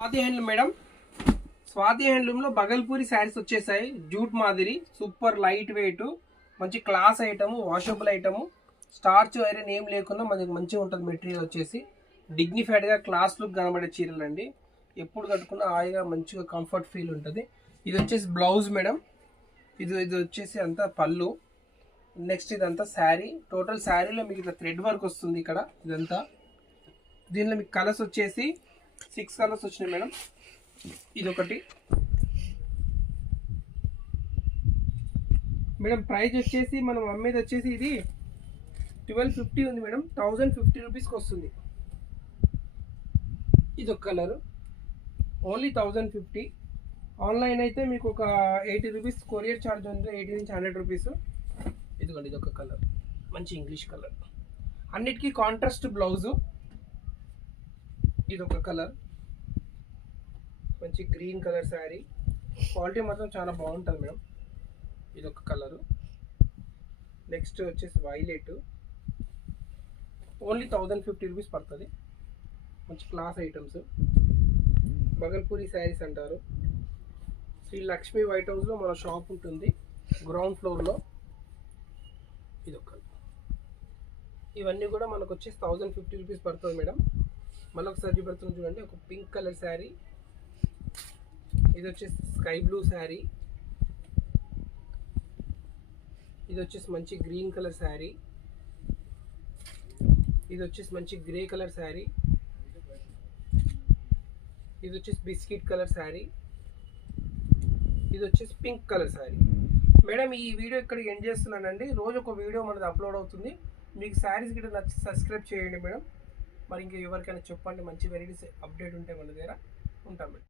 Swathi handloom madam. Swathi హ్యాండ్లూమ్లో బగల్పూరి శారీస్ వచ్చేసాయి. Jute మాదిరి సూపర్ లైట్ వెయిట్, మంచి class item, washable item, starch iron ఏం లేకుండా మనకి మంచిగా ఉంటుంది. మెటీరియల్ వచ్చేసి డిగ్నిఫైడ్గా క్లాస్ లుక్ కనబడే చీరలు అండి. ఎప్పుడు కట్టుకున్నా హాయిగా మంచిగా కంఫర్ట్ ఫీల్ ఉంటుంది. ఇది వచ్చేసి బ్లౌజ్ మేడం. ఇది వచ్చేసి అంతా పళ్ళు. నెక్స్ట్ ఇదంతా శారీ. టోటల్ శారీలో మీకు ఇట్లా థ్రెడ్ వర్క్ వస్తుంది ఇక్కడ. ఇదంతా దీనిలో మీకు కలర్స్ వచ్చేసి 6 కలర్స్ వచ్చినాయి మేడం. ఇదొకటి మేడం. ప్రైస్ వచ్చేసి మనం అమ్మేది వచ్చేసి ఇది 1250 ఉంది మేడం. 1050 రూపీస్కి వస్తుంది. ఇదొక కలర్ ఓన్లీ 1050. ఆన్లైన్ అయితే మీకు ఒక 80 రూపీస్ కొరియర్ ఛార్జ్ ఉంది. 80 నుంచి 100 రూపీస్. ఇదిగోండి ఇదొక కలర్, మంచి ఇంగ్లీష్ కలర్, అన్నిటికీ కాంట్రాస్ట్ బ్లౌజు. ఇదొక కలర్, మంచి గ్రీన్ కలర్ శారీ. క్వాలిటీ మాత్రం చాలా బాగుంటుంది మేడం. ఇదొక కలరు. నెక్స్ట్ వచ్చేసి వైలెట్. ఓన్లీ 1050 రూపీస్ పడుతుంది. మంచి క్లాస్ ఐటమ్స్. బగల్పూరి శారీస్ అంటారు. శ్రీ లక్ష్మీ వైట్ హౌస్లో మన షాప్ ఉంటుంది, గ్రౌండ్ ఫ్లోర్లో. ఇదొక, ఇవన్నీ కూడా మనకు వచ్చేసి 1050 రూపీస్ పడుతుంది మేడం. మళ్ళీ ఒకసారి చూపెడుతుంది చూడండి. ఒక పింక్ కలర్ శారీ. ఇది వచ్చేసి స్కై బ్లూ శారీ. ఇది వచ్చేసి మంచి గ్రీన్ కలర్ శారీ. ఇది వచ్చేసి మంచి గ్రే కలర్ శారీ. ఇది వచ్చేసి బిస్కెట్ కలర్ శారీ. ఇది వచ్చేసి పింక్ కలర్ శారీ. మేడం ఈ వీడియో ఇక్కడికి ఎండ్ చేస్తున్నానండి. రోజు ఒక వీడియో మనది అప్లోడ్ అవుతుంది. మీకు శారీస్ గిట్ట నచ్చి సబ్స్క్రైబ్ చేయండి మేడం. మరి ఇంకా ఎవరికైనా చెప్పండి, మంచి వెరైటీస్ అప్డేట్ ఉంటే మన దగ్గర ఉంటాం మేడం.